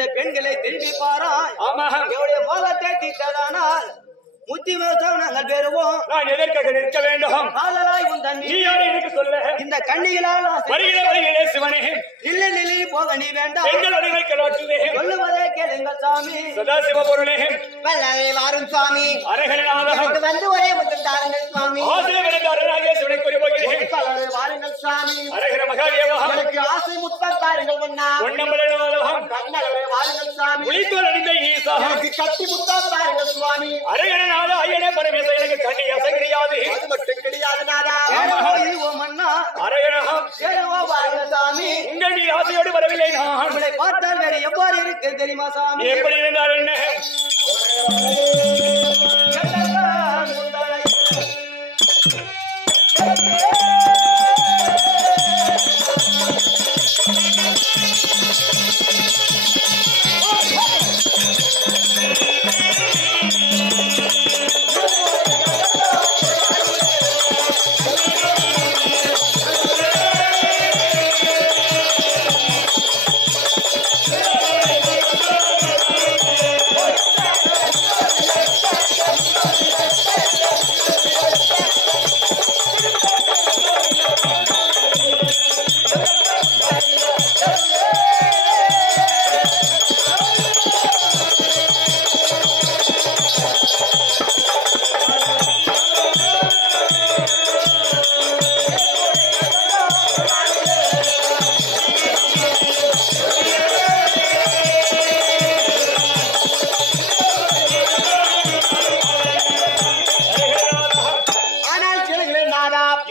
இந்த பெண்களை திரும்பி ஆமா எவருடைய மோகத்தை தீர்த்ததானால் முத்தி மோசம் நாங்கள் பெறுவோம். நான் எதற்காக நிற்க வேண்டும்? காதலாய் உன் நீ தம்பி யாரு எனக்கு சொல்ல. இந்த கண்ணிகளால் வருகிற வருகிறே சிவனே. நில்லு நில்லு போக நீ வேண்டாம். எங்கள் வடிவை கலாட்டுவே சொல்லுவதே கேளுங்கள் சாமி. சதாசிவ பொருளே. வல்லவே வாரும் சுவாமி அரகநாதகம் எனக்கு வந்து ஒரே முத்தம் தாருங்கள் சுவாமி ஆசிரிய விருந்தாரனாகிய சிவனை கூறி போகிறேன் கலரை சுவாமி. அரகர மகாதேவா எனக்கு ஆசை முத்தம் தாருங்கள் மன்னா. ஒன்னம்பலநாதகம் கண்ணகரை வாருங்கள் சுவாமி. புலித்தோல் அணிந்த ஈசா எனக்கு கட்டி முத்தம் தாருங்கள் சுவாமி. அரகரநாத ஐயனே பரமேச எனக்கு கண்ணி அசை கிடையாது. அது மட்டும் கிடையாது நாதா. மன்னா. அரகரகம் சாமி உங்கள் ஆசையோடு வரவில்லை நான். உங்களை பார்த்தால் வேற எவ்வாறு இருக்கு தெரியுமா சாமி எப்படி இருந்தால் என்ன?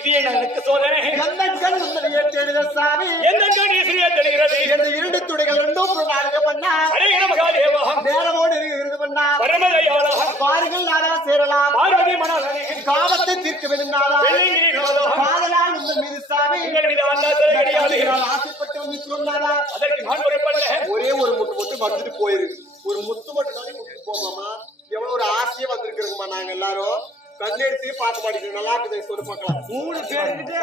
உண்மையை சாமி. எந்த இந்த இரண்டு துடைகள் ரெண்டும் ஒரு நாடகம் பண்ணா அரகர மகாதேவா? நேரமோடு இருக்கிறது பண்ணா பரமதயாளா? பாருங்கள் சேரலாம். பார்வதி காமத்தை தீர்க்க நாதா காதலால் மீது சாமி. ஆசைப்பட்டு வந்து சொன்னாரா? அதற்கு நான் ஒரே ஒரு முட்டு மட்டும் வந்துட்டு போயிரு. ஒரு முத்து மட்டும் மாட்டேங்கிறோம் நல்லா இருக்குது சொல்லி பார்க்கலாம் மூணு பேருக்கிட்ட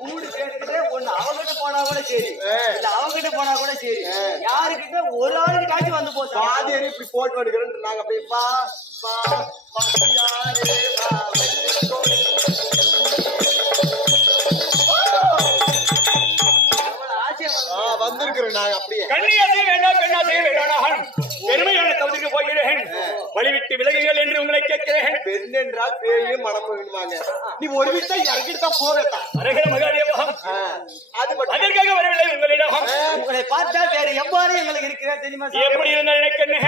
மூணு பேருக்கிட்ட ஒண்ணு அவங்கிட்ட போனா கூட சரி இல்ல அவங்கிட்ட போனா கூட சரி. யாருக்கிட்ட ஒரு ஆளுக்கிட்டாச்சும் வந்து போச்சு? பாதி இப்படி போட்டு எடுக்கிறேன் நாங்க அப்படியே பா பா பாத்தியாரே பா வெற்றிக்கோ. எவ்வளவு ஆசையா வந்து- வந்திருக்கிறோம் நாங்க அப்படியே. கண்ணியாசை வேண்டாம் பெண்ணாசை வேண்டாம் பெருமையான தகுதிக்கு போகிறேன். வழிவிட்டு விலகுகள் என்று உங்களை கேட்கிறேன். பெண் என்றால் பேயும் மனம் வேணுமாங்க நீ ஒரு வீட்டை இறக்கிட்டு தான் போவேட்டா அரகர மகாதேவா அது அதற்காக வரவில்லை உங்களிடம். உங்களை பார்த்தா வேற எவ்வாறு எங்களுக்கு இருக்கிற தெரியுமா? எப்படி இருந்தால் எனக்கு என்ன?